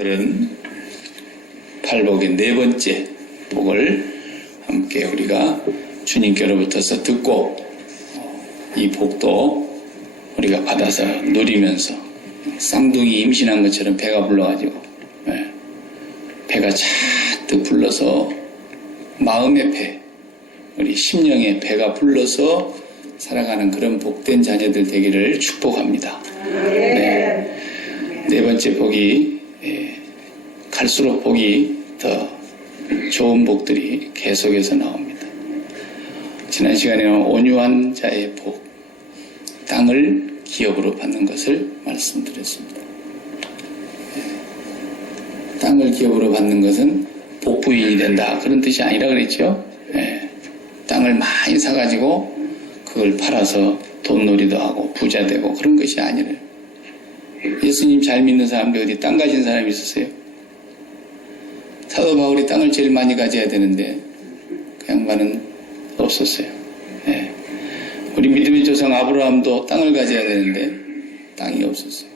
오늘은 팔복의 네 번째 복을 함께 우리가 주님께로부터서 듣고 이 복도 우리가 받아서 누리면서 쌍둥이 임신한 것처럼 배가 불러가지고 배가 잔뜩 불러서 마음의 배, 우리 심령의 배가 불러서 살아가는 그런 복된 자녀들 되기를 축복합니다. 네 번째 복이 갈수록 복이 더 좋은 복들이 계속해서 나옵니다. 지난 시간에는 온유한 자의 복, 땅을 기업으로 받는 것을 말씀드렸습니다. 땅을 기업으로 받는 것은 복부인이 된다 그런 뜻이 아니라 그랬죠. 땅을 많이 사가지고 그걸 팔아서 돈놀이도 하고 부자 되고 그런 것이 아니래요. 예수님 잘 믿는 사람들 어디 땅 가진 사람이 있었어요? 사도 바울이 땅을 제일 많이 가져야 되는데 그 양반은 없었어요. 우리 믿음의 조상 아브라함도 땅을 가져야 되는데 땅이 없었어요.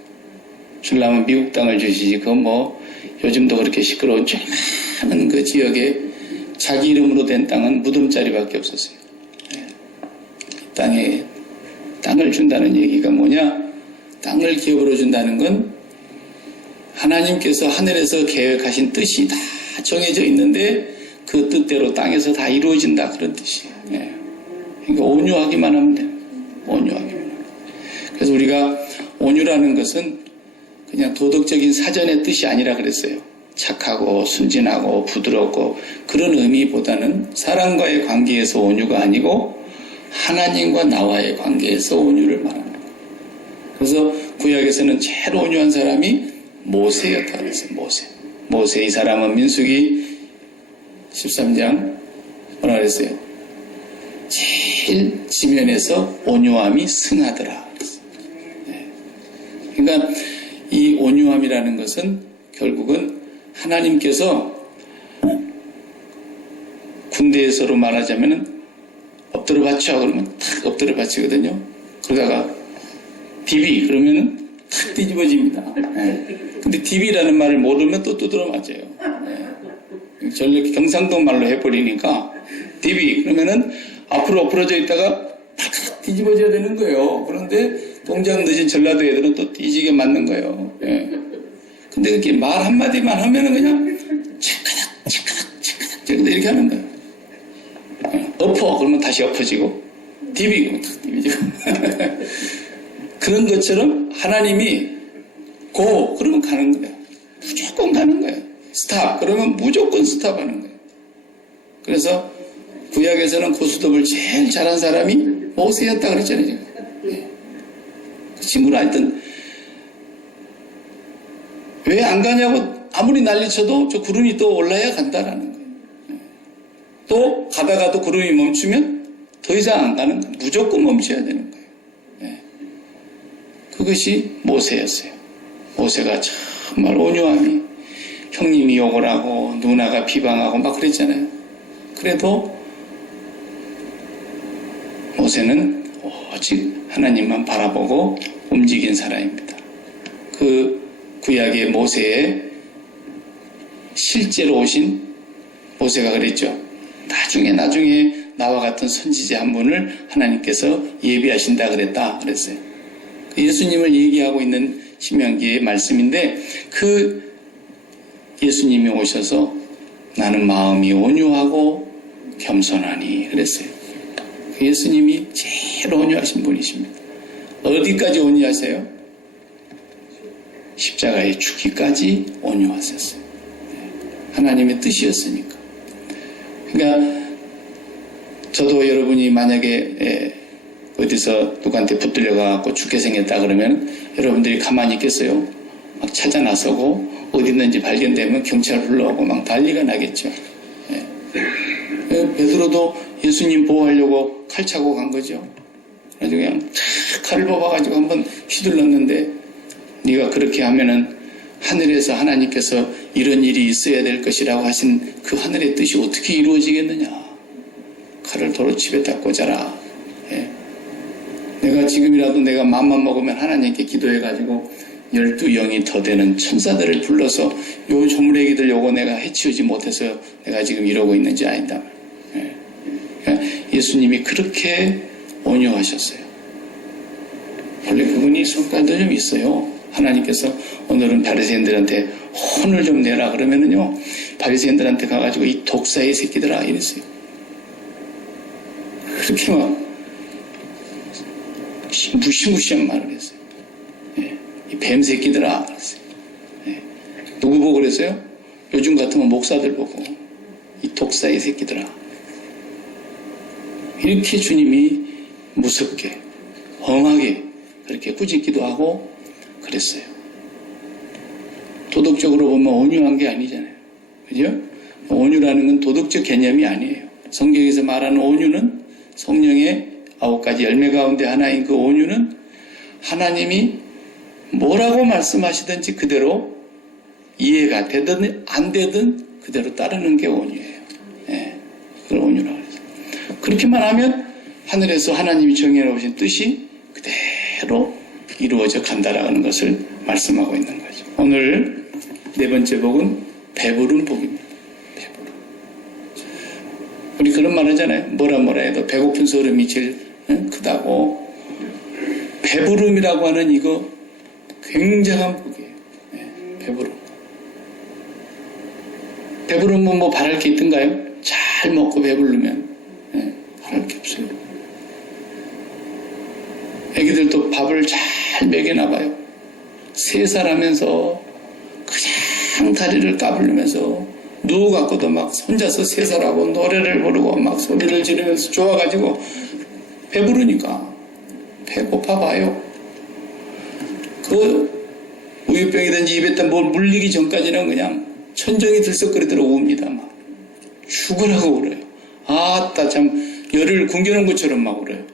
주려면 미국 땅을 주시지 그건 뭐 요즘도 그렇게 시끄러운 조그마한 그 지역에 자기 이름으로 된 땅은 무덤자리밖에 없었어요. 땅에 땅을 준다는 얘기가 뭐냐? 땅을 기업으로 준다는 건 하나님께서 하늘에서 계획하신 뜻이 다 정해져 있는데 그 뜻대로 땅에서 다 이루어진다 그런 뜻이에요. 그러니까 온유하기만 하면 돼요. 온유하기만 하면. 그래서 우리가 온유라는 것은 그냥 도덕적인 사전의 뜻이 아니라 그랬어요. 착하고 순진하고 부드럽고 그런 의미보다는 사람과의 관계에서 온유가 아니고 하나님과 나와의 관계에서 온유를 말하는 거예요. 그래서 구약에서는 제일 온유한 사람이 모세였다고 그랬어요. 모세 이 사람은 민수기 13장 뭐라 그랬어요? 제일 지면에서 온유함이 승하더라 그랬어요. 그러니까 이 온유함이라는 것은 결국은 하나님께서 군대에서로 말하자면은 엎드려 받쳐 그러면 탁 엎드려 받치거든요. 그러다가 디비 그러면은 탁 뒤집어집니다. 근데 디비라는 말을 모르면 또 두드려 맞아요. 전래 경상도 말로 해버리니까 디비 그러면은 앞으로 엎어져 있다가 탁 뒤집어져야 되는 거예요. 그런데 동작 늦은 전라도 애들은 또 뒤지게 맞는 거예요. 근데 그렇게 말 한마디만 하면은 그냥 체크닥 이렇게 하는 거예요. 엎어 그러면 다시 엎어지고 디비 그러면 탁 디비지고 그런 것처럼 하나님이 고 그러면 가는 거예요. 무조건 가는 거예요. 스탑 그러면 무조건 스탑하는 거예요. 그래서 구약에서는 고스톱을 제일 잘한 사람이 모세였다 그랬잖아요. 지금. 그 친구는 하여튼 왜 안 가냐고 아무리 난리쳐도 저 구름이 또 올라야 간다라는 거예요. 또 가다가도 구름이 멈추면 더 이상 안 가는 거예요. 무조건 멈춰야 되는 거예요. 그것이 모세였어요. 모세가 정말 온유함이 형님이 욕을 하고 누나가 비방하고 막 그랬잖아요. 그래도 모세는 오직 하나님만 바라보고 움직인 사람입니다. 그 구약의 모세의 실제로 오신 모세가 그랬죠. 나중에 나와 같은 선지자 한 분을 하나님께서 예비하신다 그랬어요. 예수님을 얘기하고 있는 신명기의 말씀인데 그 예수님이 오셔서 나는 마음이 온유하고 겸손하니 그랬어요. 그 예수님이 제일 온유하신 분이십니다. 어디까지 온유하세요? 십자가에 죽기까지 온유하셨어요. 하나님의 뜻이었으니까. 그러니까 저도 여러분이 만약에 어디서 누구한테 붙들려 가고 죽게 생겼다 그러면 여러분들이 가만히 있겠어요? 막 찾아 나서고 어디 있는지 발견되면 경찰 불러오고 막 난리가 나겠죠. 베드로도 예수님 보호하려고 칼 차고 간 거죠. 그래서 그냥 칼을 뽑아가지고 한번 휘둘렀는데 네가 그렇게 하면은 하늘에서 하나님께서 이런 일이 있어야 될 것이라고 하신 그 하늘의 뜻이 어떻게 이루어지겠느냐. 칼을 도로 집에다 꽂아라. 내가 지금이라도 내가 마음만 먹으면 하나님께 기도해가지고 12영이 더 되는 천사들을 불러서 요 조물애기들 요거 내가 해치우지 못해서 내가 지금 이러고 있는지 아니다. 그러니까 예수님이 그렇게 온유하셨어요. 원래 그분이 성깔도 좀 있어요. 하나님께서 오늘은 바리새인들한테 혼을 좀 내라 그러면은요, 바리새인들한테 가가지고 이 독사의 새끼들아 이랬어요. 그렇게 막 무시무시한 말을 했어요. 이 뱀 새끼들아 그랬어요. 누구 보고 그랬어요? 요즘 같으면 목사들 보고 이 독사의 새끼들아. 이렇게 주님이 무섭게 험하게 그렇게 꾸짖기도 하고 그랬어요. 도덕적으로 보면 온유한 게 아니잖아요. 그죠? 온유라는 건 도덕적 개념이 아니에요. 성경에서 말하는 온유는 성령의 9가지 열매 가운데 하나인 그 온유는 하나님이 뭐라고 말씀하시든지 그대로 이해가 되든 안 되든 그대로 따르는 게 온유예요. 그걸 온유라고 해서. 그렇게만 하면 하늘에서 하나님이 정해놓으신 뜻이 그대로 이루어져 간다라는 것을 말씀하고 있는 거죠. 오늘 네 번째 복은 배부른 복입니다. 배부른. 우리 그런 말 하잖아요. 뭐라 해도 배고픈 소름이 제일 크다고. 배부름이라고 하는 이거 굉장한 복이에요. 배부름. 배부르면 뭐 바랄 게 있던가요? 잘 먹고 배부르면 바랄 게 없어요. 애기들도 밥을 잘 먹여나 봐요. 3살 하면서 그냥 다리를 까불면서 누워갖고도 막 혼자서 3살하고 노래를 부르고 막 소리를 지르면서 좋아가지고 배부르니까 배고파 봐요. 그 우유병이든지 입에다 뭘 물리기 전까지는 그냥 천정이 들썩거리도록 웁니다. 막 죽으라고 울어요. 아따 참 열을 굶겨놓은 것처럼 막 울어요.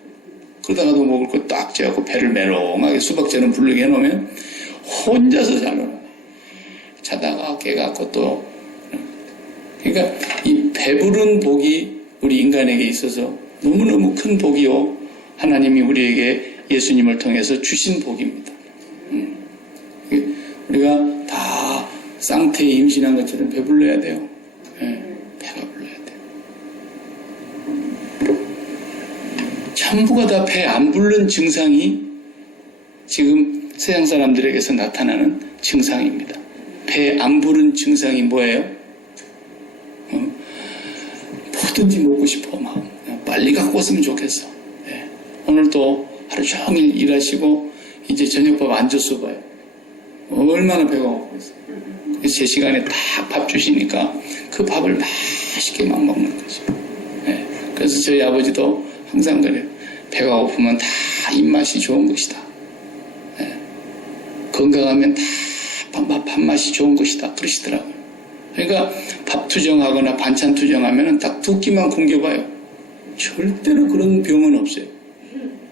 그러다가도 먹을 거 딱 재갖고 배를 메롱하게 수박처럼 부르게 해놓으면 혼자서 잘 놀아요. 자다가 깨갖고 또. 그러니까 이 배부른 복이 우리 인간에게 있어서 너무너무 큰 복이요. 하나님이 우리에게 예수님을 통해서 주신 복입니다. 우리가 다 쌍태에 임신한 것처럼 배불러야 돼요. 배가 불러야 돼요. 전부가 다 배 안 부른 증상이 지금 세상 사람들에게서 나타나는 증상입니다. 배 안 부른 증상이 뭐예요? 뭐든지 먹고 싶어. 막 빨리 갖고 왔으면 좋겠어. 오늘도 하루 종일 일하시고 이제 저녁밥 안 줬어 봐요. 얼마나 배가 고프고 있어요. 그래서 제 시간에 딱 밥 주시니까 그 밥을 맛있게 막 먹는 거죠. 그래서 저희 아버지도 항상 그래요. 배가 고프면 다 입맛이 좋은 것이다. 건강하면 다 밥맛이 좋은 것이다. 그러시더라고요. 그러니까 밥 투정하거나 반찬 투정하면 딱 2끼만 굶겨봐요. 절대로 그런 병은 없어요.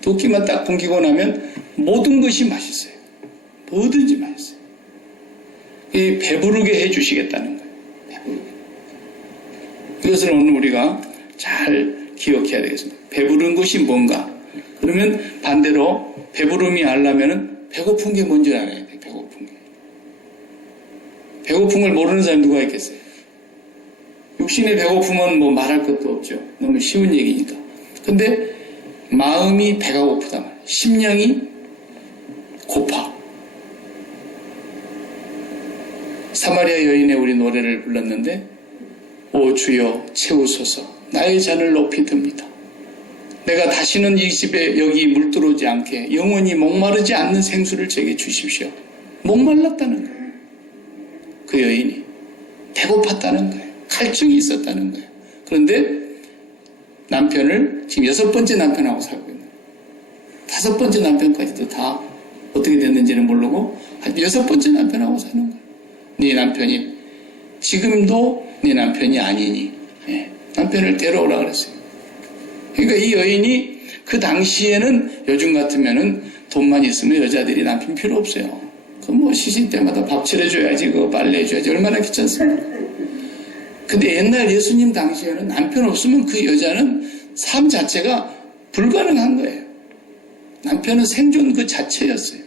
2끼만 딱 굶기고 나면 모든 것이 맛있어요. 뭐든지 맛있어요. 이 배부르게 해주시겠다는 거예요. 배부르게. 이것을 오늘 우리가 잘 기억해야 되겠습니다. 배부른 것이 뭔가? 그러면 반대로 배부름이 알려면 배고픈 게 뭔지 알아야 돼요. 배고픈 게. 배고픈 걸 모르는 사람이 누가 있겠어요? 육신의 배고픔은 뭐 말할 것도 없죠. 너무 쉬운 얘기니까. 근데 마음이 배가 고프다 말이에요. 심령이 고파. 사마리아 여인의 우리 노래를 불렀는데 오 주여 채우소서 나의 잔을 높이 듭니다. 내가 다시는 이 집에 여기 물 들어오지 않게 영원히 목마르지 않는 생수를 제게 주십시오. 목말랐다는 거예요. 그 여인이 배고팠다는 거예요. 갈증이 있었다는 거예요. 그런데 남편을 지금 6번째 남편하고 살고 있는 거예요. 5번째 남편까지도 다 어떻게 됐는지는 모르고 한 6번째 남편하고 사는 거예요. 네 남편이 지금도 네 남편이 아니니 남편을 데려오라 그랬어요. 그러니까 이 여인이 그 당시에는 요즘 같으면은 돈만 있으면 여자들이 남편 필요 없어요. 그 뭐 시신 때마다 밥 차려줘야지, 그거 빨래해줘야지, 얼마나 귀찮습니까? 근데 옛날 예수님 당시에는 남편 없으면 그 여자는 삶 자체가 불가능한 거예요. 남편은 생존 그 자체였어요.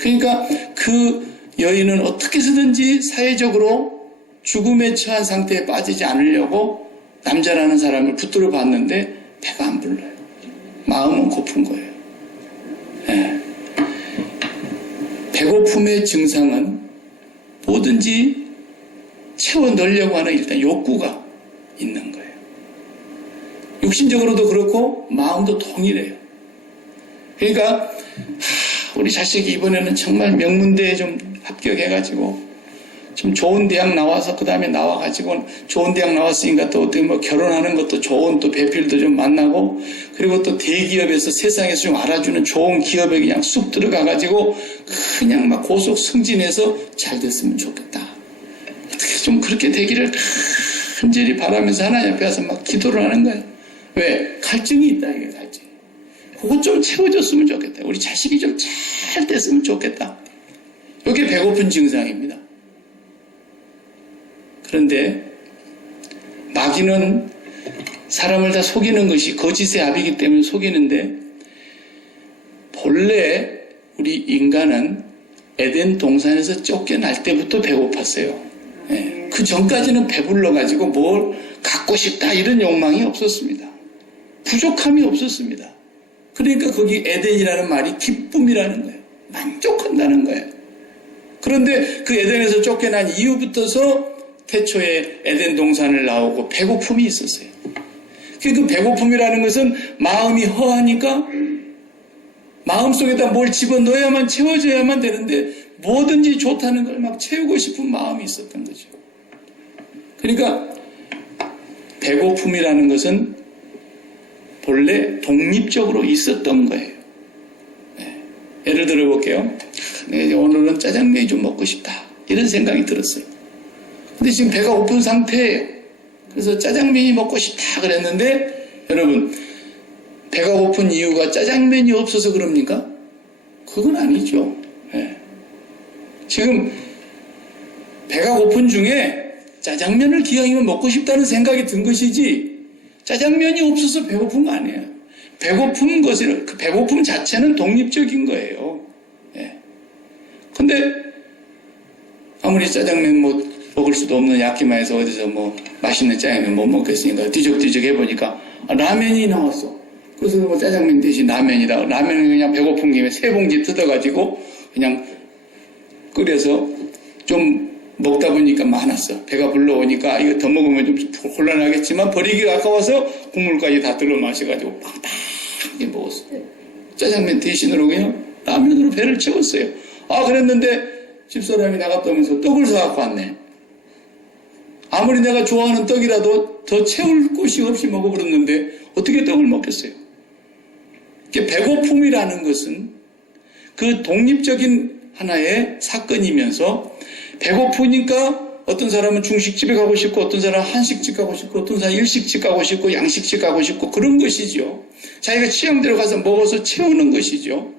그러니까 그 여인은 어떻게 해서든지 사회적으로 죽음에 처한 상태에 빠지지 않으려고 남자라는 사람을 붙들어 봤는데 배가 안 불러요. 마음은 고픈 거예요. 네. 배고픔의 증상은 뭐든지 채워 넣으려고 하는 일단 욕구가 있는 거예요. 육신적으로도 그렇고 마음도 동일해요. 그러니까 우리 자식이 이번에는 정말 명문대에 좀 합격해가지고 좀 좋은 대학 나와서 그 다음에 나와가지고 좋은 대학 나왔으니까 또 어떻게 뭐 결혼하는 것도 좋은 또 배필도 좀 만나고 그리고 또 대기업에서 세상에서 좀 알아주는 좋은 기업에 그냥 쑥 들어가가지고 그냥 막 고속 승진해서 잘 됐으면 좋겠다. 어떻게 좀 그렇게 되기를 간절히 바라면서 하나님 앞에 와서 막 기도를 하는 거예요. 왜? 갈증이 있다, 이게 갈증. 그것 좀 채워줬으면 좋겠다. 우리 자식이 좀 잘 됐으면 좋겠다. 이게 배고픈 증상입니다. 그런데 마귀는 사람을 다 속이는 것이 거짓의 압이기 때문에 속이는데 본래 우리 인간은 에덴 동산에서 쫓겨날 때부터 배고팠어요. 예, 그 전까지는 배불러가지고 뭘 갖고 싶다 이런 욕망이 없었습니다. 부족함이 없었습니다. 그러니까 거기 에덴이라는 말이 기쁨이라는 거예요. 만족한다는 거예요. 그런데 그 에덴에서 쫓겨난 이후부터서 태초에 에덴 동산을 나오고 배고픔이 있었어요. 그 배고픔이라는 것은 마음이 허하니까 마음속에다 뭘 집어넣어야만 채워져야만 되는데 뭐든지 좋다는 걸 막 채우고 싶은 마음이 있었던 거죠. 그러니까 배고픔이라는 것은 본래 독립적으로 있었던 거예요. 네. 예를 들어 볼게요. 오늘은 짜장면이 좀 먹고 싶다. 이런 생각이 들었어요. 근데 지금 배가 고픈 상태예요. 그래서 짜장면이 먹고 싶다 그랬는데 여러분 배가 고픈 이유가 짜장면이 없어서 그럽니까? 그건 아니죠. 네. 지금 배가 고픈 중에 짜장면을 기왕이면 먹고 싶다는 생각이 든 것이지 짜장면이 없어서 배고픈 거 아니에요. 배고픈 것을 그 배고픔 자체는 독립적인 거예요. 예. 근데 아무리 짜장면 먹을 수도 없는 야끼마에서 어디서 맛있는 짜장면 못 먹겠으니까 뒤적뒤적 해보니까 라면이 나왔어. 그래서 짜장면 대신 라면이다. 라면은 그냥 배고픈 김에 세 봉지 뜯어가지고 그냥 끓여서 좀 먹다 보니까 많았어. 배가 불러오니까 이거 더 먹으면 좀 곤란하겠지만 버리기가 아까워서 국물까지 다 들러 마셔가지고 빵빵하게 먹었어요. 짜장면 대신으로 그냥 라면으로 배를 채웠어요. 그랬는데 집사람이 나갔다 오면서 떡을 사갖고 왔네. 아무리 내가 좋아하는 떡이라도 더 채울 곳이 없이 먹어버렸는데 어떻게 떡을 먹겠어요? 배고픔이라는 것은 그 독립적인 하나의 사건이면서 배고프니까 어떤 사람은 중식집에 가고 싶고 어떤 사람은 한식집 가고 싶고 어떤 사람은 일식집 가고 싶고 양식집 가고 싶고 그런 것이죠. 자기가 취향대로 가서 먹어서 채우는 것이죠.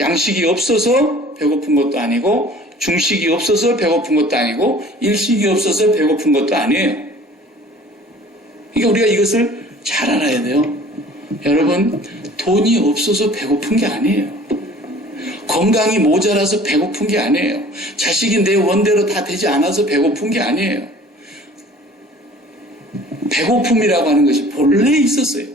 양식이 없어서 배고픈 것도 아니고 중식이 없어서 배고픈 것도 아니고 일식이 없어서 배고픈 것도 아니에요. 그러니까 우리가 이것을 잘 알아야 돼요. 여러분 돈이 없어서 배고픈 게 아니에요. 건강이 모자라서 배고픈 게 아니에요. 자식이 내 원대로 다 되지 않아서 배고픈 게 아니에요. 배고픔이라고 하는 것이 본래 있었어요.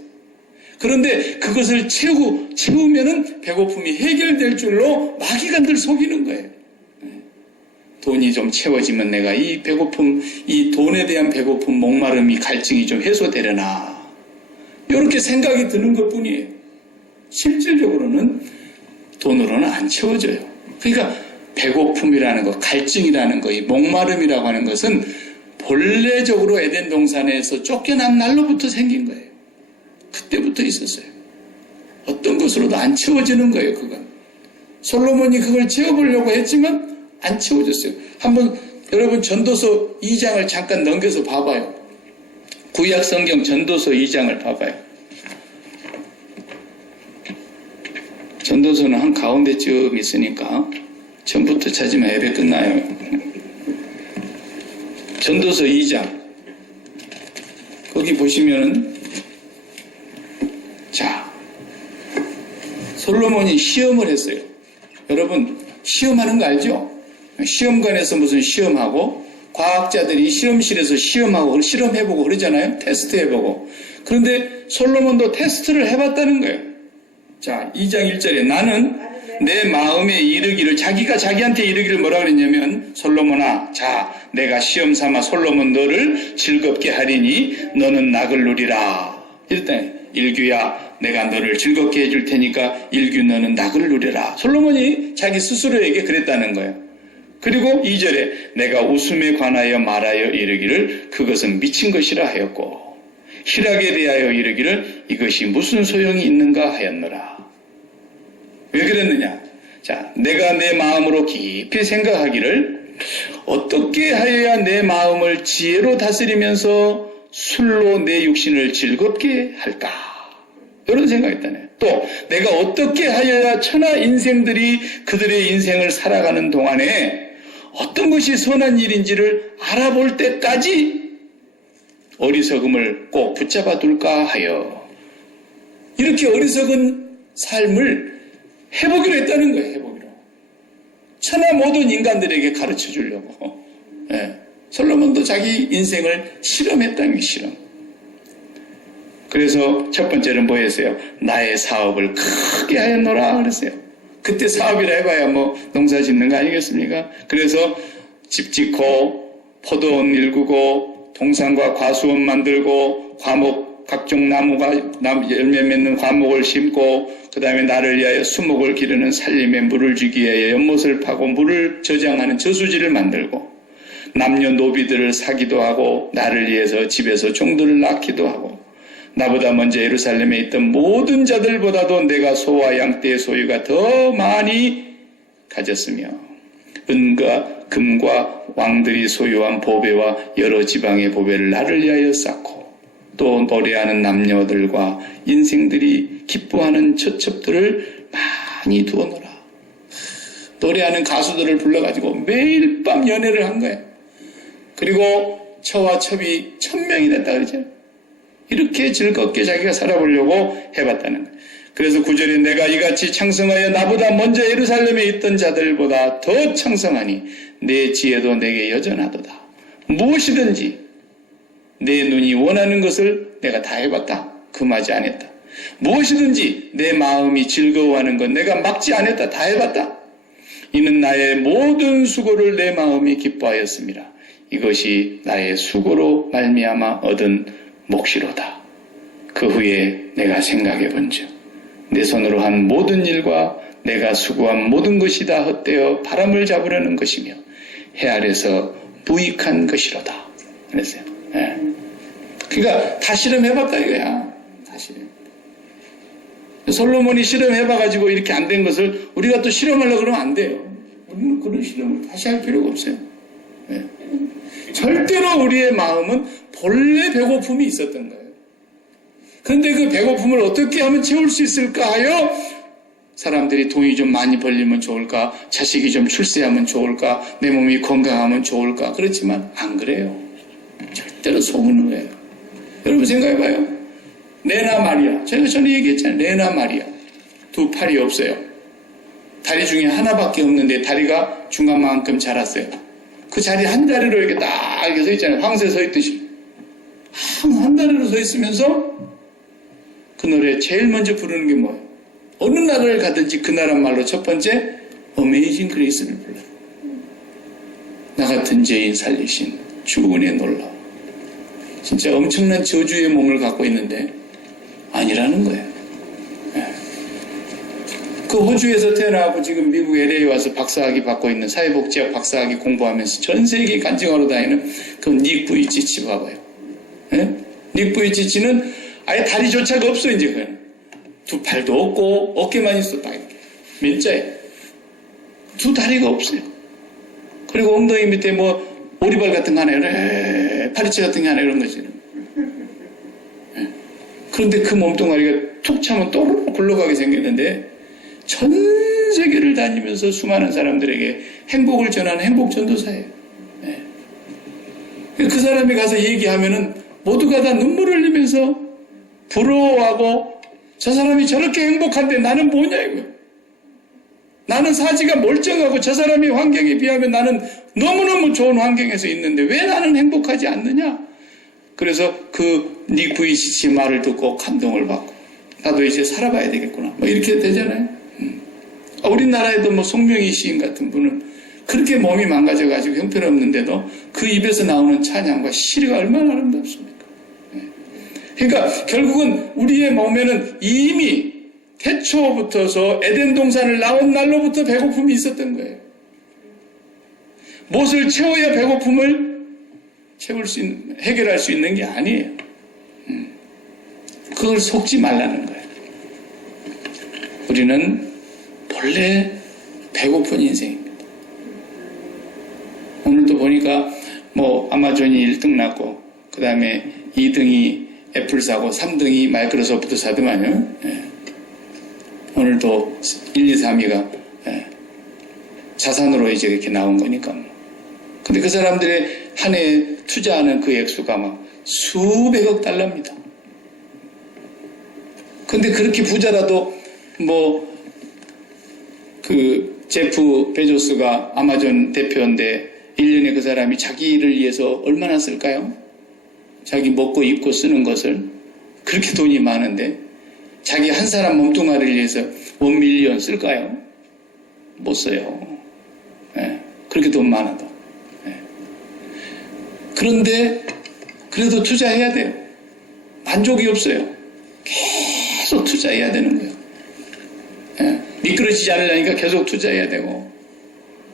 그런데 그것을 채우면은 배고픔이 해결될 줄로 마귀가 늘 속이는 거예요. 돈이 좀 채워지면 내가 이 배고픔, 이 돈에 대한 배고픔, 목마름이, 갈증이 좀 해소되려나. 이렇게 생각이 드는 것 뿐이에요. 실질적으로는 돈으로는 안 채워져요. 그러니까 배고픔이라는 것, 갈증이라는 것, 이 목마름이라고 하는 것은 본래적으로 에덴 동산에서 쫓겨난 날로부터 생긴 거예요. 그때부터 있었어요. 어떤 것으로도 안 채워지는 거예요, 그건. 솔로몬이 그걸 채워보려고 했지만 안 채워졌어요. 한번 여러분 전도서 2장을 잠깐 넘겨서 봐봐요. 구약 성경 전도서 2장을 봐봐요. 전도서는 한 가운데쯤 있으니까 처음부터 찾으면 예배 끝나요. 전도서 2장 거기 보시면은 자 솔로몬이 시험을 했어요. 여러분 시험하는 거 알죠? 시험관에서 무슨 시험하고 과학자들이 실험실에서 시험하고 실험해보고 그러잖아요. 테스트해보고. 그런데 솔로몬도 테스트를 해봤다는 거예요. 자, 2장 1절에 나는 내 마음에 이르기를, 자기가 자기한테 이르기를 뭐라 그랬냐면, 솔로몬아, 자, 내가 시험 삼아 솔로몬 너를 즐겁게 하리니 너는 낙을 누리라. 이랬더니 일규야, 내가 너를 즐겁게 해줄 테니까 일규 너는 낙을 누려라. 솔로몬이 자기 스스로에게 그랬다는 거예요. 그리고 2절에 내가 웃음에 관하여 말하여 이르기를 그것은 미친 것이라 하였고, 희락에 대하여 이르기를 이것이 무슨 소용이 있는가 하였노라. 왜 그랬느냐? 자, 내가 내 마음으로 깊이 생각하기를 어떻게 하여야 내 마음을 지혜로 다스리면서 술로 내 육신을 즐겁게 할까? 이런 생각했다네. 또 내가 어떻게 하여야 천하 인생들이 그들의 인생을 살아가는 동안에 어떤 것이 선한 일인지를 알아볼 때까지 어리석음을 꼭 붙잡아 둘까 하여 이렇게 어리석은 삶을 해보기로 했다는 거예요. 해보기로. 천하 모든 인간들에게 가르쳐 주려고. 예. 솔로몬도 자기 인생을 실험했다는 게 실험. 그래서 첫 번째는 뭐였어요? 나의 사업을 크게 하였노라 그랬어요. 그때 사업이라 해봐야 뭐 농사 짓는 거 아니겠습니까? 그래서 집 짓고 포도원 일구고 동산과 과수원 만들고 과목 각종 나무가 열매 맺는 과목을 심고 그 다음에 나를 위하여 수목을 기르는 살림에 물을 주기 위하여 연못을 파고 물을 저장하는 저수지를 만들고 남녀 노비들을 사기도 하고 나를 위해서 집에서 종들을 낳기도 하고 나보다 먼저 예루살렘에 있던 모든 자들보다도 내가 소와 양떼의 소유가 더 많이 가졌으며 은과 금과 왕들이 소유한 보배와 여러 지방의 보배를 나를 위하여 쌓고 또 노래하는 남녀들과 인생들이 기뻐하는 처첩들을 많이 두어놓으라. 노래하는 가수들을 불러가지고 매일 밤 연애를 한 거예요. 그리고 처와 첩이 1000명이 됐다 그러죠. 이렇게 즐겁게 자기가 살아보려고 해봤다는 거예요. 그래서 9절에 내가 이같이 창성하여 나보다 먼저 예루살렘에 있던 자들보다 더 창성하니 내 지혜도 내게 여전하도다. 무엇이든지 내 눈이 원하는 것을 내가 다 해봤다. 금하지 않았다. 무엇이든지 내 마음이 즐거워하는 것 내가 막지 않았다. 다 해봤다. 이는 나의 모든 수고를 내 마음이 기뻐하였습니다. 이것이 나의 수고로 말미암아 얻은 몫이로다. 그 후에 내가 생각해 본즉 내 손으로 한 모든 일과 내가 수고한 모든 것이 다 헛되어 바람을 잡으려는 것이며 해 아래서 무익한 것이로다. 그랬어요. 네. 그러니까 다 실험해봤다 이거야. 다 실험. 솔로몬이 실험해봐가지고 이렇게 안 된 것을 우리가 또 실험하려고 그러면 안 돼요. 우리는 그런 실험을 다시 할 필요가 없어요. 네. 절대로 우리의 마음은 본래 배고픔이 있었던 거예요. 그런데 그 배고픔을 어떻게 하면 채울 수 있을까 하여 사람들이 돈이 좀 많이 벌리면 좋을까, 자식이 좀 출세하면 좋을까, 내 몸이 건강하면 좋을까. 그렇지만 안 그래요. 절대로 속는 거예요. 여러분 생각해봐요. 레나 마리아, 제가 전에 얘기했잖아요. 레나 마리아 두 팔이 없어요. 다리 중에 하나밖에 없는데 다리가 중간만큼 자랐어요. 그 자리 한 다리로 이렇게 딱 이렇게 서 있잖아요. 황새 서 있듯이. 한 다리로 서 있으면서 그 노래 제일 먼저 부르는 게 뭐예요? 어느 나라를 가든지 그 나라 말로 첫 번째 어메이징 그레이스를 불러요. 나 같은 죄인 살리신 주은의 놀라움. 진짜 엄청난 저주의 몸을 갖고 있는데 아니라는 거예요. 네. 그 호주에서 태어나고 지금 미국 LA에 와서 박사학위 받고 있는 사회복지학 박사학위 공부하면서 전 세계 간증하러 다니는 그 닉 부이치치 봐봐요. 네? 닉 부이치치는 아예 다리조차가 없어 이제 그냥. 두 팔도 없고 어깨만 있어 딱 이렇게. 민자에 두 다리가 없어요. 그리고 엉덩이 밑에 뭐 오리발 같은 거 하나 파리채 같은 게 하나 이런 거지. 네. 그런데 그 몸뚱아리가 툭 차면 또르르 굴러가게 생겼는데 전 세계를 다니면서 수많은 사람들에게 행복을 전하는 행복전도사예요. 네. 그 사람이 가서 얘기하면은 모두가 다 눈물을 흘리면서 부러워하고 저 사람이 저렇게 행복한데 나는 뭐냐 이거예요. 나는 사지가 멀쩡하고 저 사람의 환경에 비하면 나는 너무너무 좋은 환경에서 있는데 왜 나는 행복하지 않느냐? 그래서 그 닉 부이시치 말을 듣고 감동을 받고 나도 이제 살아봐야 되겠구나. 뭐 이렇게 되잖아요. 우리나라에도 뭐 송명희 시인 같은 분은 그렇게 몸이 망가져가지고 형편없는데도 그 입에서 나오는 찬양과 시가 얼마나 아름답습니까? 그러니까 결국은 우리의 몸에는 이미 태초부터서 에덴 동산을 나온 날로부터 배고픔이 있었던 거예요. 무엇을 채워야 배고픔을 해결할 수 있는 게 아니에요. 그걸 속지 말라는 거예요. 우리는 본래 배고픈 인생입니다. 오늘도 보니까 뭐 아마존이 1등 났고 그 다음에 2등이 애플 사고 3등이 마이크로소프트 사더만요. 오늘도 1, 2, 3위가 자산으로 이제 이렇게 나온 거니까. 근데 그 사람들의 한 해에 투자하는 그 액수가 막 수백억 달러입니다. 근데 그렇게 부자라도 뭐 그 제프 베조스가 아마존 대표인데 1년에 그 사람이 자기를 위해서 얼마나 쓸까요? 자기 먹고 입고 쓰는 것을 그렇게 돈이 많은데 자기 한 사람 몸뚱아리를 위해서 1밀리언 쓸까요? 못 써요. 그렇게 돈 많아도. 그런데 그래도 투자해야 돼요. 만족이 없어요. 계속 투자해야 되는 거예요. 미끄러지지 않으려니까 계속 투자해야 되고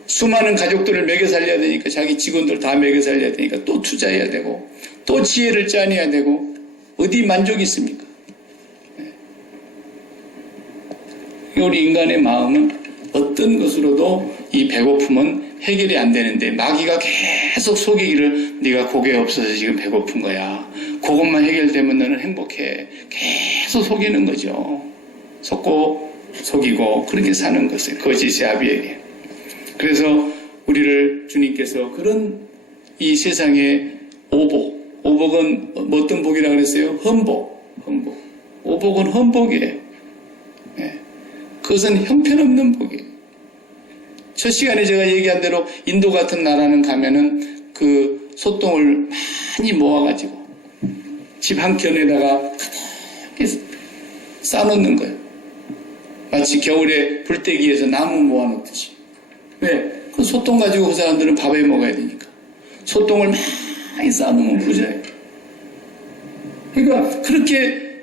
수많은 가족들을 먹여 살려야 되니까 자기 직원들 다 먹여 살려야 되니까 또 투자해야 되고 또 지혜를 짜내야 되고 어디 만족이 있습니까? 우리 인간의 마음은 어떤 것으로도 이 배고픔은 해결이 안 되는데 마귀가 계속 속이기를 네가 고개 없어서 지금 배고픈 거야. 그것만 해결되면 너는 행복해. 계속 속이는 거죠. 속이고 그렇게 사는 것을 거짓의 아비에게. 그래서 우리를 주님께서 그런 이 세상의 오복은 어떤 복이라고 그랬어요? 험복. 오복은 험복이에요. 그것은 형편없는 복이에요. 첫 시간에 제가 얘기한 대로 인도 같은 나라는 가면은 그 소똥을 많이 모아가지고 집 한 켠에다가 가득히 싸놓는 거예요. 마치 겨울에 불때기에서 나무 모아놓듯이. 왜? 그 소똥 가지고 그 사람들은 밥에 먹어야 되니까. 소똥을 많이 쌓아놓으면 부자예요. 그러니까 그렇게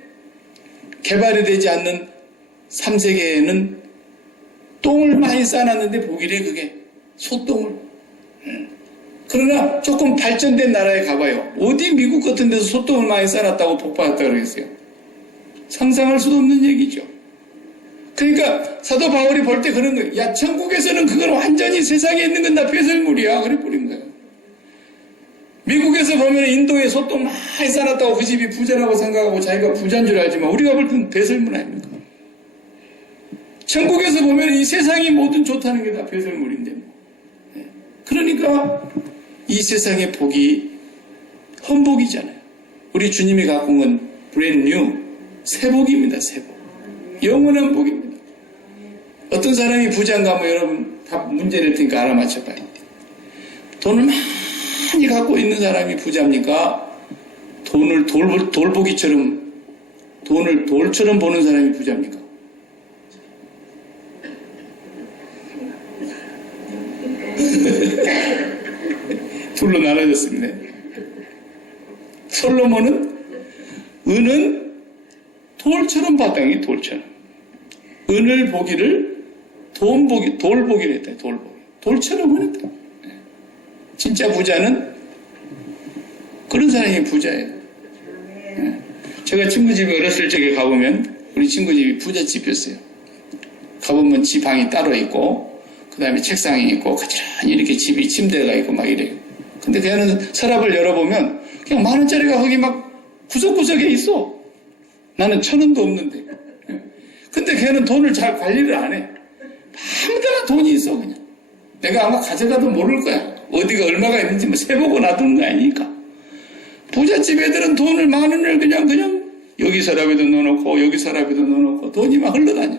개발이 되지 않는 3세계에는 똥을 많이 쌓아놨는데 복이래 그게. 소똥을. 그러나 조금 발전된 나라에 가봐요. 어디 미국 같은 데서 소똥을 많이 쌓아놨다고 복받았다고 그러겠어요. 상상할 수도 없는 얘기죠. 그러니까 사도 바울이 볼 때 그런 거예요. 야, 천국에서는 그건 완전히 세상에 있는 건 다 배설물이야. 그래 버린 거예요. 미국에서 보면 인도에 소똥 많이 쌓아놨다고 그 집이 부자라고 생각하고 자기가 부자인 줄 알지만 우리가 볼 때는 배설물 아닙니까? 천국에서 보면 이 세상이 모든 좋다는 게 다 배설물인데. 그러니까 이 세상의 복이 험복이잖아요. 우리 주님이 갖고 온 건 brand new, 새 복입니다. 새 복. 영원한 복입니다. 어떤 사람이 부자인가 뭐 여러분 답 문제 낼 테니까 알아맞혀봐요. 돈을 많이 갖고 있는 사람이 부자입니까? 돈을 돌보기처럼 돈을 돌처럼 보는 사람이 부자입니까? 둘로 나눠졌습니다. 솔로몬은 은은 돌처럼 봤다는 게 돌처럼. 은을 보기를 돌보기를 했다. 돌처럼 했다. 진짜 부자는 그런 사람이 부자예요. 제가 친구 집에 어렸을 적에 가보면 우리 친구 집이 부잣집이었어요. 가보면 집 방이 따로 있고 그 다음에 책상이 있고 가지런히 이렇게 집이 침대가 있고 막 이래요. 근데 걔는 서랍을 열어보면 그냥 10,000원짜리가 거기 막 구석구석에 있어. 나는 1,000원도 없는데. 근데 걔는 돈을 잘 관리를 안 해. 아무데나 돈이 있어 그냥. 내가 아마 가져가도 모를 거야. 어디가 얼마가 있는지 뭐 세보고 놔두는 거 아니니까. 부잣집 애들은 돈을 10,000원을 그냥 여기 서랍에도 넣어놓고 여기 서랍에도 넣어놓고 돈이 막 흘러다녀.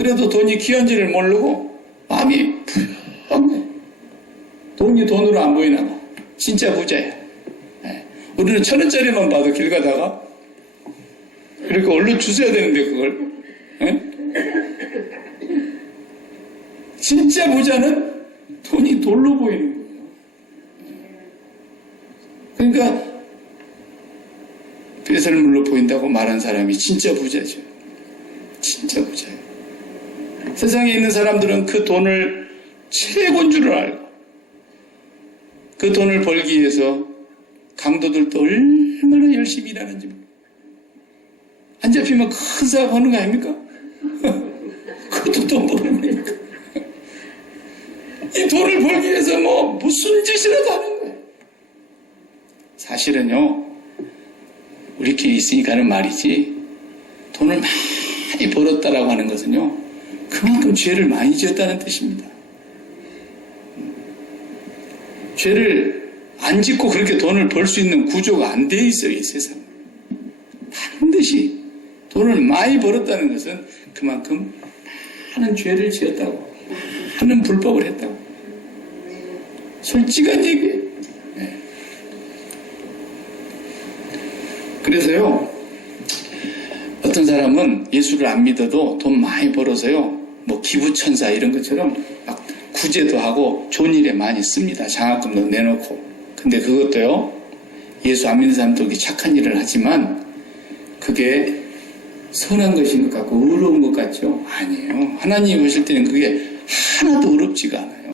그래도 돈이 귀한 줄을 모르고 마음이 푸근해. 돈이 돈으로 안 보이나 봐. 진짜 부자야. 우리는 1,000원짜리만 봐도 길 가다가 그러니까 얼른 주셔야 되는데 그걸. 진짜 부자는 돈이 돌로 보이는 거예요. 그러니까 배설물로 보인다고 말한 사람이 진짜 부자죠. 진짜 부자예요. 세상에 있는 사람들은 그 돈을 최고인 줄을 알고 그 돈을 벌기 위해서 강도들도 얼마나 열심히 일하는지 안 잡히면 큰 사업 하는 거 아닙니까? 그것도 돈 버는 거니까. 이 돈을 벌기 위해서 뭐 무슨 짓이라도 하는 거예요. 사실은요, 우리끼리 있으니까 하는 말이지, 돈을 많이 벌었다라고 하는 것은요, 그만큼 죄를 많이 지었다는 뜻입니다. 죄를 안 짓고 그렇게 돈을 벌 수 있는 구조가 안 돼 있어요, 이 세상에. 반드시 돈을 많이 벌었다는 것은 그만큼 많은 죄를 지었다고, 많은 불법을 했다고. 솔직한 얘기예요. 네. 그래서요, 어떤 사람은 예수를 안 믿어도 돈 많이 벌어서요, 뭐 기부천사 이런 것처럼 막 구제도 하고 좋은 일에 많이 씁니다. 장학금도 내놓고. 근데 그것도요, 예수 안 믿는 사람도 착한 일을 하지만 그게 선한 것인 것 같고 의로운 것 같죠? 아니에요. 하나님이 보실 때는 그게 하나도 의롭지가 않아요.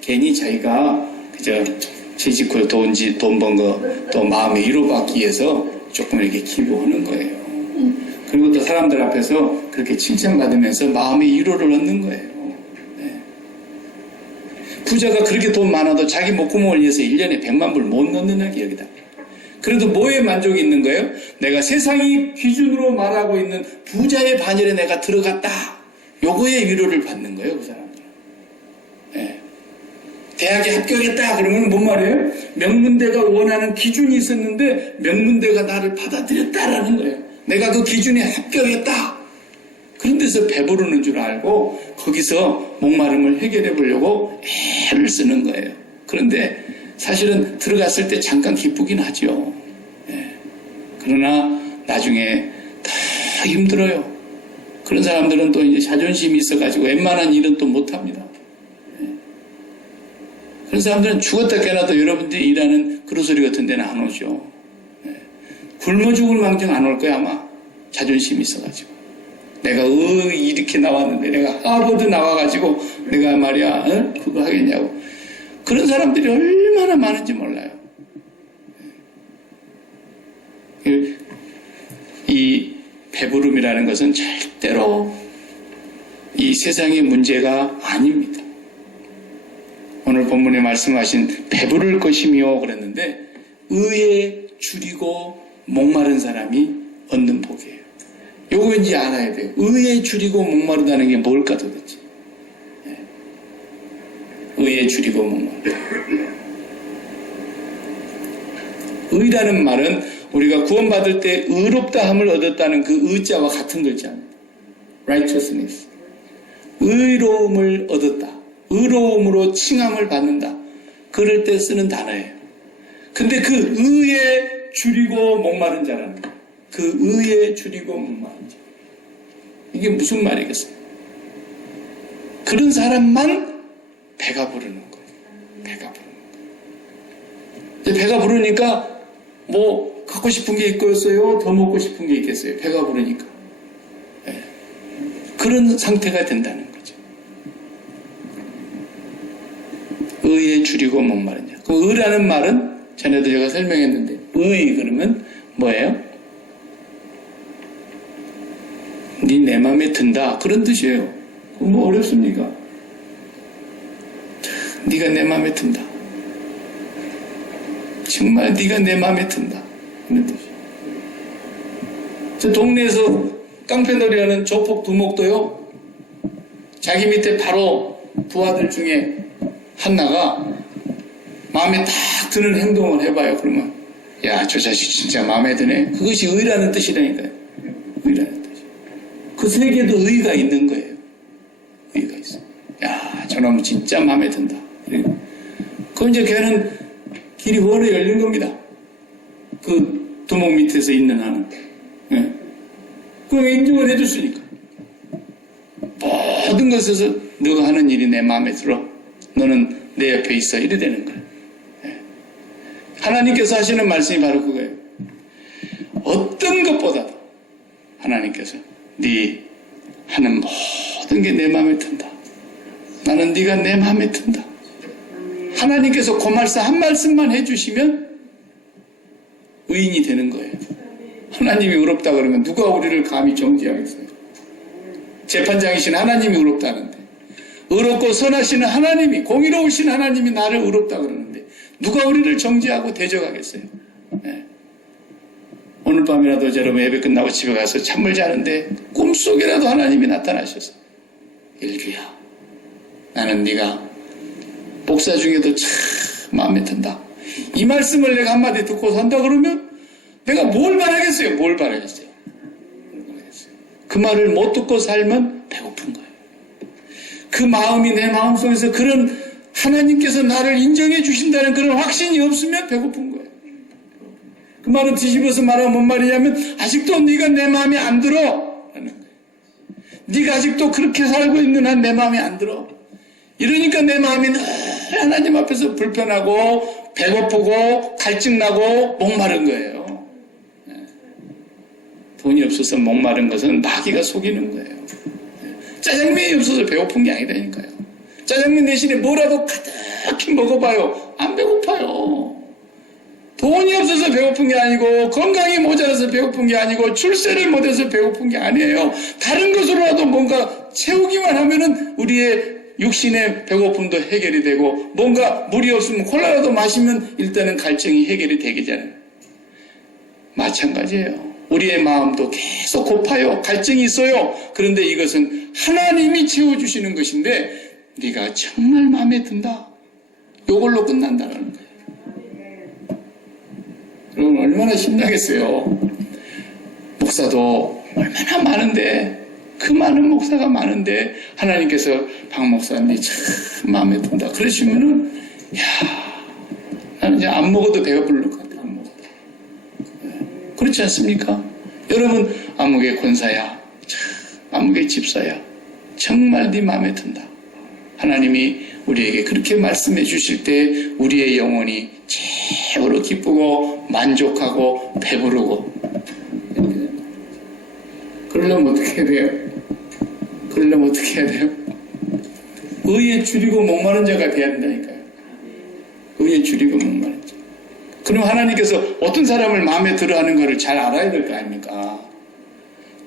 괜히 자기가 그저 재직을 돈 번 거 또 마음에 위로받기 위해서 조금 이렇게 기부하는 거예요. 그리고 또 사람들 앞에서 그렇게 칭찬받으면서 마음의 위로를 얻는 거예요. 네. 부자가 그렇게 돈 많아도 자기 목구멍을 위해서 1년에 100만 불 못 넣는다는 여기다. 그래도 뭐에 만족이 있는 거예요? 내가 세상이 기준으로 말하고 있는 부자의 반열에 내가 들어갔다. 요거에 위로를 받는 거예요, 그 사람들은. 네. 대학에 합격했다. 그러면 뭔 말이에요? 명문대가 원하는 기준이 있었는데 명문대가 나를 받아들였다라는 거예요. 내가 그 기준에 합격했다. 그런 데서 배부르는 줄 알고 거기서 목마름을 해결해 보려고 애를 쓰는 거예요. 그런데 사실은 들어갔을 때 잠깐 기쁘긴 하죠. 네. 그러나 나중에 더 힘들어요. 그런 사람들은 또 이제 자존심이 있어가지고 웬만한 일은 또 못합니다. 네. 그런 사람들은 죽었다 깨어나도 여러분들이 일하는 그로소리 같은 데는 안 오죠. 네. 굶어 죽을 망정 안 올 거야 아마. 자존심이 있어가지고. 내가 이렇게 나왔는데 내가 하버드 나와가지고 내가 말이야 그거 하겠냐고. 그런 사람들이 얼마나 많은지 몰라요. 이 배부름이라는 것은 절대로 이 세상의 문제가 아닙니다. 오늘 본문에 말씀하신 배부를 것이며 그랬는데 의에 줄이고 목마른 사람이 얻는 복이에요. 요거 이제 알아야 돼요. 의에 줄이고 목마르다는 게 뭘까 도대체. 의에 줄이고 목마르다. 의라는 말은 우리가 구원받을 때 의롭다함을 얻었다는 그 의자와 같은 글자입니다. righteousness. 의로움을 얻었다. 의로움으로 칭함을 받는다. 그럴 때 쓰는 단어예요. 근데 그 의에 줄이고 목마른 자라는 거예요. 그 의에 줄이고 목마른 자. 이게 무슨 말이겠어요? 그런 사람만 배가 부르는 거예요. 배가 부르는 거예요. 배가 부르니까 뭐 갖고 싶은 게 있겠어요? 더 먹고 싶은 게 있겠어요? 배가 부르니까. 네. 그런 상태가 된다는 거죠. 의에 줄이고 목마른 자. 그 의라는 말은 전에도 제가 설명했는데 의 그러면 뭐예요? 네 맘에 든다 그런 뜻이에요. 그건 뭐 어렵습니까? 네가 내 맘에 든다. 정말 네가 내 맘에 든다. 그런 뜻이에요. 저 동네에서 깡패놀이 하는 조폭 두목도요. 자기 밑에 바로 부하들 중에 하나가 마음에 딱 드는 행동을 해봐요. 그러면 야, 저 자식 진짜 마음에 드네. 그것이 의라는 뜻이라니까요. 의라는 뜻. 그 세계도 의가 있는 거예요. 진짜 마음에 든다. 그럼 이제 걔는 길이 훤히 열린 겁니다. 그 두목 밑에서 있는 한은. 예. 그럼 인정을 해줬으니까. 모든 것에서 너가 하는 일이 내 마음에 들어. 너는 내 옆에 있어. 이래 되는 거예요. 예. 하나님께서 하시는 말씀이 바로 그거예요. 어떤 것보다도 하나님께서 네 하는 모든 게 내 마음에 든다. 나는 네가 내 마음에 든다. 하나님께서 그 말씀 한 말씀만 해주시면 의인이 되는 거예요. 하나님이 의롭다 그러면 누가 우리를 감히 정죄하겠어요? 재판장이신 하나님이 의롭다는데, 의롭고 선하시는 하나님이, 공의로우신 하나님이 나를 의롭다 그러는데 누가 우리를 정죄하고 대적하겠어요? 네. 오늘 밤이라도 여러분 예배 끝나고 집에 가서 잠을 자는데 꿈속이라도 하나님이 나타나셔서, 일규야, 나는 네가 목사 중에도 참 마음에 든다. 이 말씀을 내가 한마디 듣고 산다 그러면 내가 뭘 바라겠어요? 뭘 바라겠어요? 그 말을 못 듣고 살면 배고픈 거예요. 그 마음이 내 마음속에서 그런 하나님께서 나를 인정해 주신다는 그런 확신이 없으면 배고픈 거예요. 그 말을 뒤집어서 말하면 뭔 말이냐면, 아직도 네가 내 마음에 안 들어 라는 거예요. 네가 아직도 그렇게 살고 있는 한 내 마음에 안 들어. 이러니까 내 마음이 늘 하나님 앞에서 불편하고 배고프고 갈증나고 목마른 거예요. 돈이 없어서 목마른 것은 마귀가 속이는 거예요. 짜장면이 없어서 배고픈 게 아니라니까요. 짜장면 대신에 뭐라도 가득히 먹어봐요. 안 배고파요. 돈이 없어서 배고픈 게 아니고, 건강이 모자라서 배고픈 게 아니고, 출세를 못해서 배고픈 게 아니에요. 다른 것으로라도 뭔가 채우기만 하면은 우리의 육신의 배고픔도 해결이 되고, 뭔가 물이 없으면 콜라라도 마시면 일단은 갈증이 해결이 되겠잖아요. 마찬가지예요. 우리의 마음도 계속 고파요. 갈증이 있어요. 그런데 이것은 하나님이 채워주시는 것인데 네가 정말 마음에 든다. 이걸로 끝난다는 거예요. 여러분 얼마나 신나겠어요. 목사도 얼마나 많은데, 그 많은 목사가 많은데 하나님께서 박 목사님 참 마음에 든다 그러시면은, 야, 나는 이제 안 먹어도 배가 부를 것 같아요. 안 먹어도. 그렇지 않습니까? 여러분, 암흑의 권사야, 암흑의 집사야, 정말 네 마음에 든다. 하나님이 우리에게 그렇게 말씀해 주실 때 우리의 영혼이 최고로 기쁘고 만족하고 배부르고. 그러려면 어떻게 해야 돼요? 그러려면 어떻게 해야 돼요? 의에 줄이고 목마른 자가 돼야 된다니까요. 의에 줄이고 목마른 자. 그럼 하나님께서 어떤 사람을 마음에 들어 하는 것을 잘 알아야 될 거 아닙니까?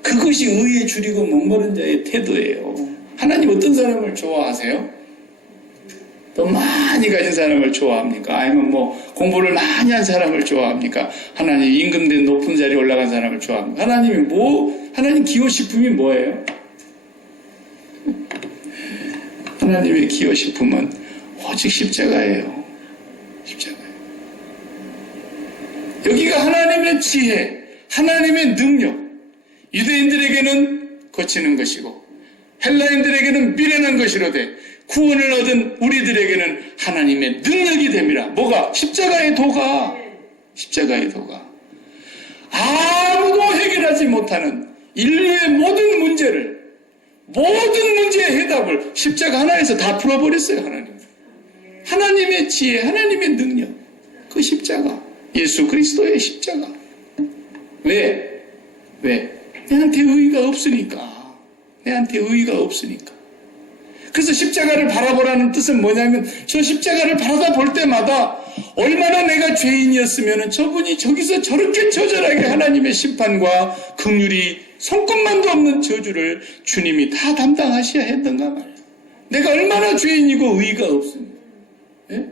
그것이 의에 줄이고 목마른 자의 태도예요. 하나님 어떤 사람을 좋아하세요? 더 많이 가진 사람을 좋아합니까? 아니면 뭐 공부를 많이 한 사람을 좋아합니까? 하나님 임금된 높은 자리에 올라간 사람을 좋아합니까? 하나님 기호식품이 뭐예요? 하나님의 기호식품은 오직 십자가예요. 십자가예요. 여기가 하나님의 지혜, 하나님의 능력, 유대인들에게는 거치는 것이고 헬라인들에게는 미련한 것이로되 구원을 얻은 우리들에게는 하나님의 능력이 됨이라. 뭐가? 십자가의 도가. 십자가의 도가. 아무도 해결하지 못하는 인류의 모든 문제를, 모든 문제의 해답을 십자가 하나에서 다 풀어버렸어요. 하나님의 지혜, 하나님의 능력. 그 십자가. 예수 그리스도의 십자가. 왜? 내한테 의의가 없으니까. 내한테 의의가 없으니까. 그래서 십자가를 바라보라는 뜻은 뭐냐면, 저 십자가를 바라다 볼 때마다 얼마나 내가 죄인이었으면 저분이 저기서 저렇게 처절하게 하나님의 심판과 긍휼이 손끝만도 없는 저주를 주님이 다 담당하셔야 했던가 말이야. 내가 얼마나 죄인이고 의의가 없습니다. 예?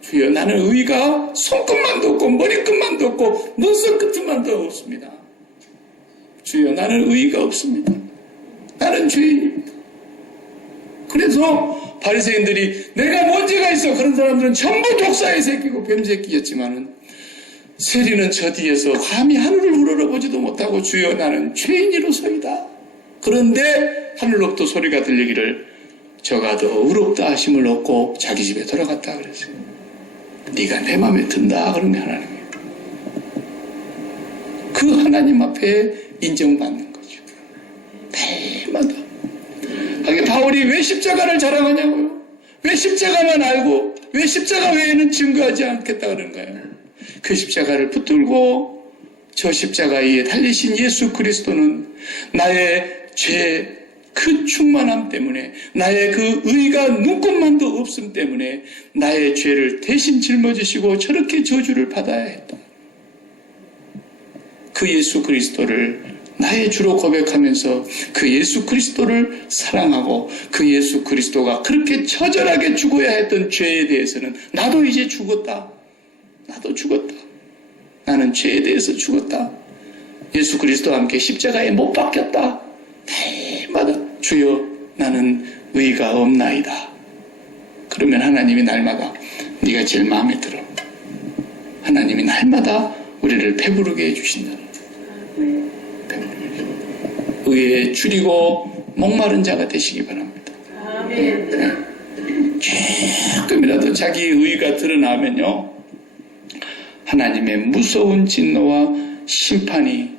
주여, 나는 의의가 손끝만도 없고 머리끝만도 없고 눈썹 끝만도 없습니다. 주여, 나는 의의가 없습니다. 나는 죄인입니다. 그래서 바리새인들이 내가 문제가 있어, 그런 사람들은 전부 독사의 새끼고 뱀새끼였지만은 세리는 저 뒤에서 감히 하늘을 우러러보지도 못하고 주여, 나는 죄인이로소이다. 그런데 하늘로부터 소리가 들리기를 저가 더 의롭다 하심을 얻고 자기 집에 돌아갔다 그랬어요. 네가 내 마음에 든다 그런 게 하나님이에요. 그 하나님 앞에 인정받는 거죠. 날마다. 바울이 왜 십자가를 자랑하냐고요? 왜 십자가만 알고 왜 십자가 외에는 증거하지 않겠다 그런 거예요. 그 십자가를 붙들고 저 십자가 위에 달리신 예수 그리스도는 나의 죄 그 충만함 때문에 나의 그 의가 눈꼽만도 없음 때문에 나의 죄를 대신 짊어지시고 저렇게 저주를 받아야 했다. 그 예수 그리스도를 나의 주로 고백하면서 그 예수 그리스도를 사랑하고 그 예수 그리스도가 그렇게 처절하게 죽어야 했던 죄에 대해서는 나도 이제 죽었다. 나도 죽었다. 나는 죄에 대해서 죽었다. 예수 그리스도와 함께 십자가에 못 박혔다. 날마다 주여 나는 의가 없나이다. 그러면 하나님이 날마다 네가 제일 마음에 들어. 하나님이 날마다 우리를 배부르게 해주신다. 의에 줄이고 목마른 자가 되시기 바랍니다. 네. 조금이라도 자기의 의가 드러나면요 하나님의 무서운 진노와 심판이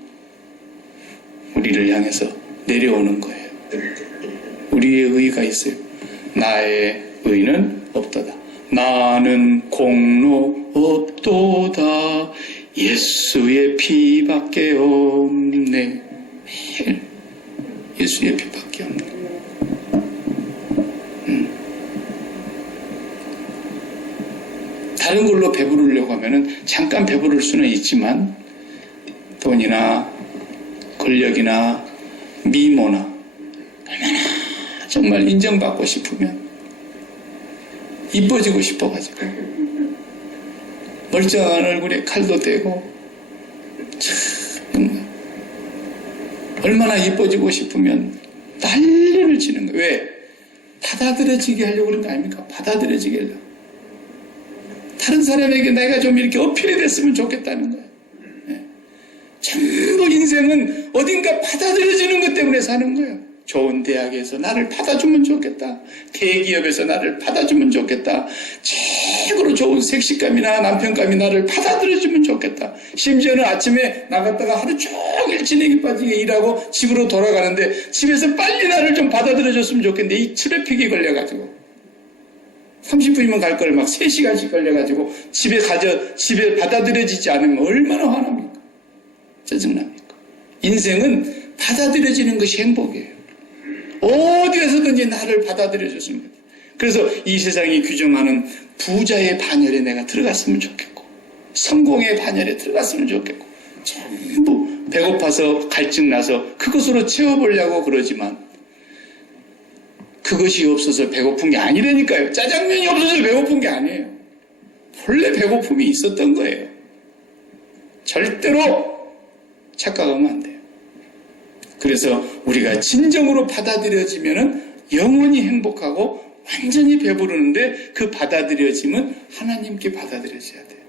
우리를 향해서 내려오는 거예요. 우리의 의가 있어요. 나의 의는 없도다. 나는 공로 없도다. 예수의 피밖에 없네. 매일 예수의 피밖에 없네. 다른 걸로 배부르려고 하면은 잠깐 배부를 수는 있지만 돈이나 권력이나 미모나 얼마나 정말 인정받고 싶으면 이뻐지고 싶어가지고 멀쩡한 얼굴에 칼도 대고 참 얼마나 이뻐지고 싶으면 난리를 치는 거예요. 왜? 받아들여지게 하려고 그런 거 아닙니까? 받아들여지게 하려고. 다른 사람에게 내가 좀 이렇게 어필이 됐으면 좋겠다는 거예요. 네. 전부 인생은 어딘가 받아들여지는 것 때문에 사는 거예요. 좋은 대학에서 나를 받아주면 좋겠다. 대기업에서 나를 받아주면 좋겠다. 최고로 좋은 색식감이나 남편감이 나를 받아들여주면 좋겠다. 심지어는 아침에 나갔다가 하루 종일 진행이 빠지게 일하고 집으로 돌아가는데 집에서 빨리 나를 좀 받아들여줬으면 좋겠는데 이 트래픽이 걸려가지고 30분이면 갈 걸 막 3시간씩 걸려가지고 집에 받아들여지지 않으면 얼마나 화납니까? 짜증납니까? 인생은 받아들여지는 것이 행복이에요. 어디에서든지 나를 받아들여줬으면 좋겠다. 그래서 이 세상이 규정하는 부자의 반열에 내가 들어갔으면 좋겠고 성공의 반열에 들어갔으면 좋겠고 전부 배고파서 갈증나서 그것으로 채워보려고 그러지만 그것이 없어서 배고픈 게 아니라니까요. 짜장면이 없어서 배고픈 게 아니에요. 본래 배고픔이 있었던 거예요. 절대로 착각하면 안 돼요. 그래서 우리가 진정으로 받아들여지면은 영원히 행복하고 완전히 배부르는데 그 받아들여짐은 하나님께 받아들여져야 돼요.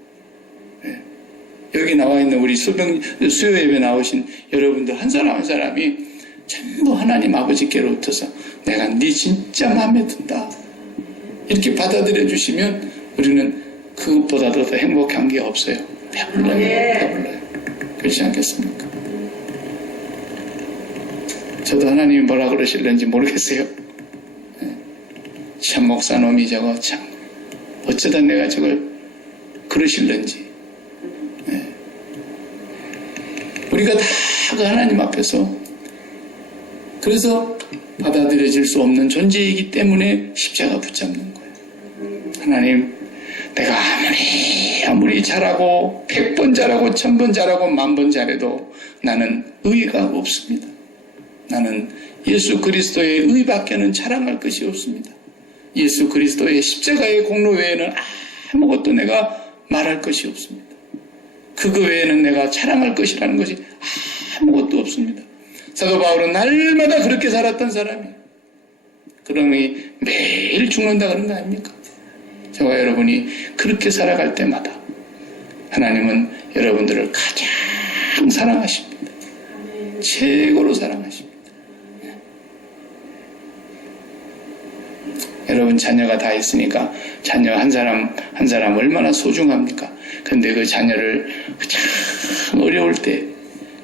네. 여기 나와 있는 우리 수요 예배 나오신 여러분들 한 사람 한 사람이 전부 하나님 아버지께로부터서 내가 네 진짜 마음에 든다. 이렇게 받아들여 주시면 우리는 그것보다도 더 행복한 게 없어요. 배불러요. 배불러요. 그렇지 않겠습니까? 저도 하나님이 뭐라 그러실는지 모르겠어요. 참 목사놈이 저거 참 어쩌다 내가 저걸 그러실는지. 우리가 다 그 하나님 앞에서 그래서 받아들여질 수 없는 존재이기 때문에 십자가 붙잡는 거예요. 하나님, 내가 아무리 잘하고 100번 잘하고 1000번 잘하고 10,000번 잘해도 나는 의가 없습니다. 나는 예수 그리스도의 의밖에는 자랑할 것이 없습니다. 예수 그리스도의 십자가의 공로 외에는 아무것도 내가 말할 것이 없습니다. 그거 외에는 내가 자랑할 것이라는 것이 아무것도 없습니다. 사도 바울은 날마다 그렇게 살았던 사람이에요. 그러니 매일 죽는다 그런 거 아닙니까? 저와 여러분이 그렇게 살아갈 때마다 하나님은 여러분들을 가장 사랑하십니다. 최고로 사랑하십니다. 여러분 자녀가 다 있으니까 자녀 한 사람 한 사람 얼마나 소중합니까? 근데 그 자녀를 참 어려울 때,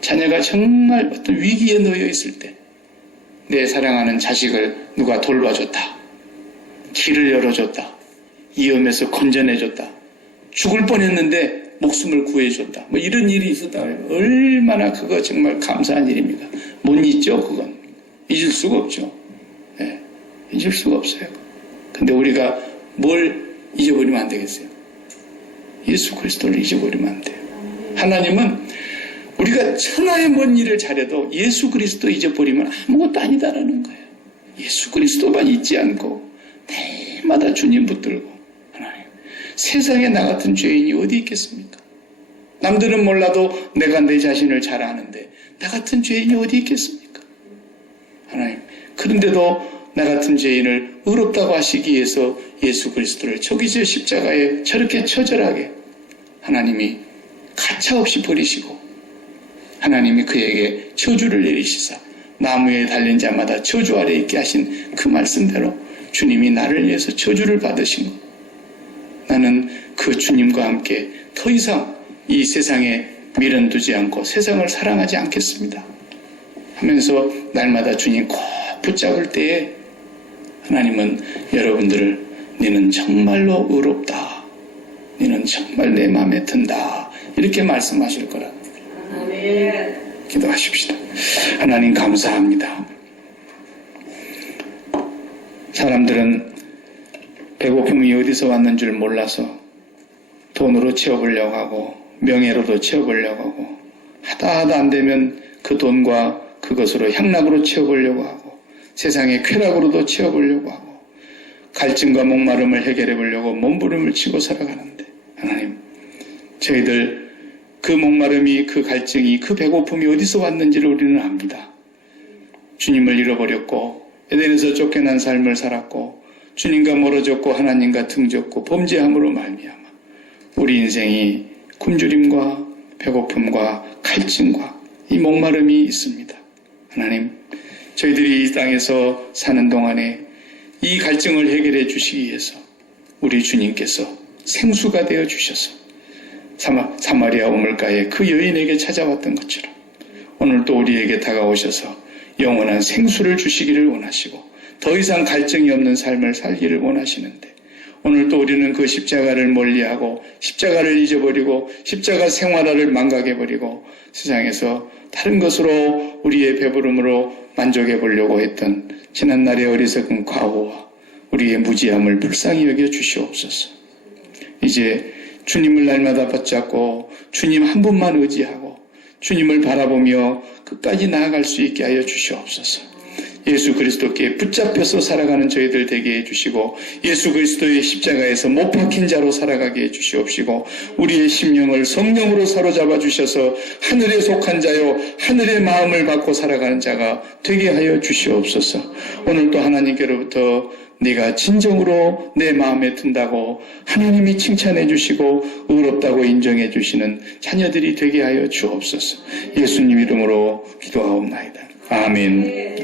자녀가 정말 어떤 위기에 놓여 있을 때, 내 사랑하는 자식을 누가 돌봐줬다, 길을 열어줬다, 위험에서 건져내줬다, 죽을 뻔했는데 목숨을 구해줬다, 뭐 이런 일이 있었다. 얼마나 그거 정말 감사한 일입니까? 못 잊죠. 그건 잊을 수가 없죠. 네, 잊을 수가 없어요. 근데 우리가 뭘 잊어버리면 안 되겠어요? 예수 그리스도를 잊어버리면 안 돼요. 하나님은 우리가 천하의 먼 일을 잘해도 예수 그리스도 잊어버리면 아무것도 아니다라는 거예요. 예수 그리스도만 잊지 않고 날마다 주님 붙들고, 하나님, 세상에 나 같은 죄인이 어디 있겠습니까? 남들은 몰라도 내가 내 자신을 잘 아는데 나 같은 죄인이 어디 있겠습니까? 하나님, 그런데도 나 같은 죄인을 의롭다고 하시기 위해서 예수 그리스도를 저기 저 십자가에 저렇게 처절하게 하나님이 가차없이 버리시고, 하나님이 그에게 저주를 내리시사 나무에 달린 자마다 저주 아래 있게 하신 그 말씀대로 주님이 나를 위해서 저주를 받으신 것, 나는 그 주님과 함께 더 이상 이 세상에 미련 두지 않고 세상을 사랑하지 않겠습니다 하면서 날마다 주님 꼭 붙잡을 때에 하나님은 여러분들을 너는 정말로 의롭다, 너는 정말 내 마음에 든다, 이렇게 말씀하실 거라. 아멘. 기도하십시다. 하나님 감사합니다. 사람들은 배고픔이 어디서 왔는 줄 몰라서 돈으로 채워보려고 하고 명예로도 채워보려고 하고 하다 안 되면 그 돈과 그것으로 향락으로 채워보려고 하고 세상의 쾌락으로도 채워보려고 하고 갈증과 목마름을 해결해 보려고 몸부림을 치고 살아가는데, 하나님, 저희들 그 목마름이, 그 갈증이, 그 배고픔이 어디서 왔는지를 우리는 압니다. 주님을 잃어버렸고 에덴에서 쫓겨난 삶을 살았고 주님과 멀어졌고 하나님과 등졌고 범죄함으로 말미암아 우리 인생이 굶주림과 배고픔과 갈증과 이 목마름이 있습니다. 하나님, 저희들이 이 땅에서 사는 동안에 이 갈증을 해결해 주시기 위해서 우리 주님께서 생수가 되어 주셔서 사마리아 우물가에 그 여인에게 찾아왔던 것처럼 오늘 또 우리에게 다가오셔서 영원한 생수를 주시기를 원하시고 더 이상 갈증이 없는 삶을 살기를 원하시는데, 오늘 또 우리는 그 십자가를 멀리하고 십자가를 잊어버리고 십자가 생활화를 망각해버리고 세상에서 다른 것으로 우리의 배부름으로 만족해 보려고 했던 지난날의 어리석은 과오와 우리의 무지함을 불쌍히 여겨 주시옵소서. 이제 주님을 날마다 붙잡고 주님 한 분만 의지하고 주님을 바라보며 끝까지 나아갈 수 있게 하여 주시옵소서. 예수 그리스도께 붙잡혀서 살아가는 저희들 되게 해주시고 예수 그리스도의 십자가에서 못 박힌 자로 살아가게 해주시옵시고 우리의 심령을 성령으로 사로잡아 주셔서 하늘에 속한 자요 하늘의 마음을 받고 살아가는 자가 되게 하여 주시옵소서. 오늘도 하나님께로부터 네가 진정으로 내 마음에 든다고 하나님이 칭찬해 주시고 의롭다고 인정해 주시는 자녀들이 되게 하여 주옵소서. 예수님 이름으로 기도하옵나이다. 아멘.